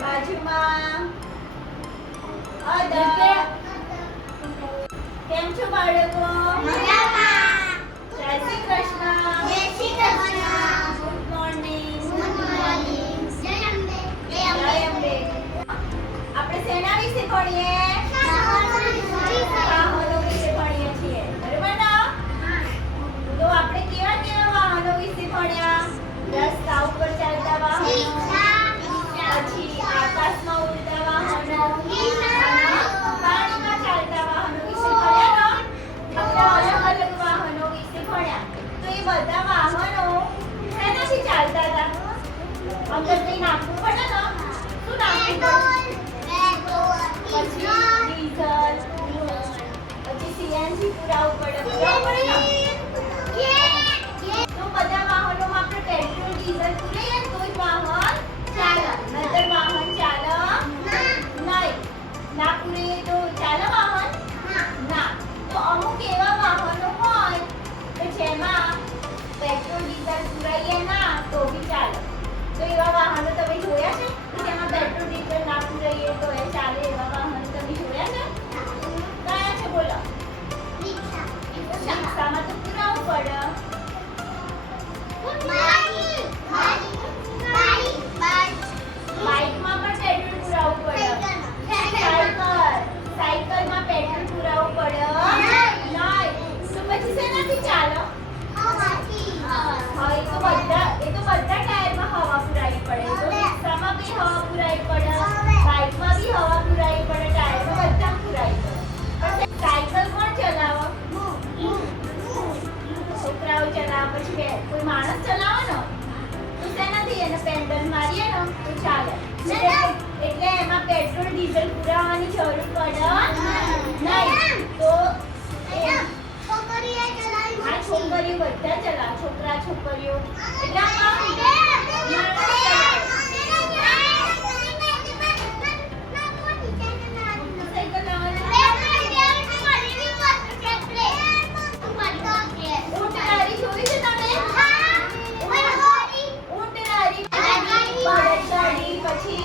બાજુમાં કેમ છો બાળકો? બધા વાહનો શેનાથી ચાલતા હતા. અંદર કંઈ નાખવું પડે તો એવા વાહનો તમે જોયા છે? કે તેમાં પેટ્રોલ ડીઝલ ના પુરાઈએ તો એ ચાલે એવા વાહનો તમે જોયા છે? કયા છે બોલો? રિક્ષામાં તો પુરાવું પડે. કોઈ માણસ ચલાવે ને તો એને પેન્ડલ મારીએ ને? તો ચાલે. એટલે એમાં પેટ્રોલ ડીઝલ પુરાવવાની જરૂર પડે. નહીં. તો છોકરીઓ બધા ચલાવે. છોકરા છોકરીઓ. એટલે આમાં માણસ ચલાવે. સાયકલ લાવવાના. ઊંટગાડી જોઈ છે તમે ઊંટગાડી બળદગાડી પછી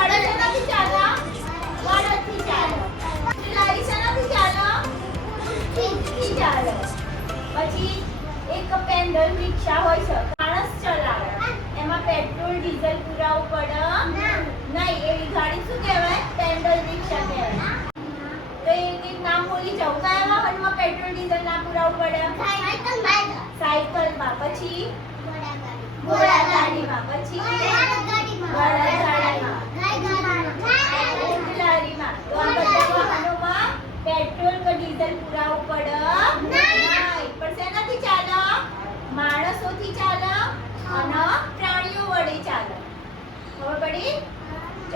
પછી એક પેન્ડલ રિક્ષા હોય છે. માણસ ચલાવે. એમાં પેટ્રોલ ડીઝલ પુરાવું પડે. નહીં એવી ગાડી શું કહેવાય? પેન્ડલ રિક્ષા કહેવાય. તો એક એક નામ બોલી જાઉં. કયા વાહનમાં પેટ્રોલ ડીઝલ ના પુરાવું પડે? સાયકલમાં. પછી? ઘોડાગાડીમાં. પછી? ઊંટલારીમાં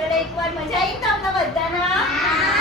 આપણે એકવાર મજા આવી તમને બધાના?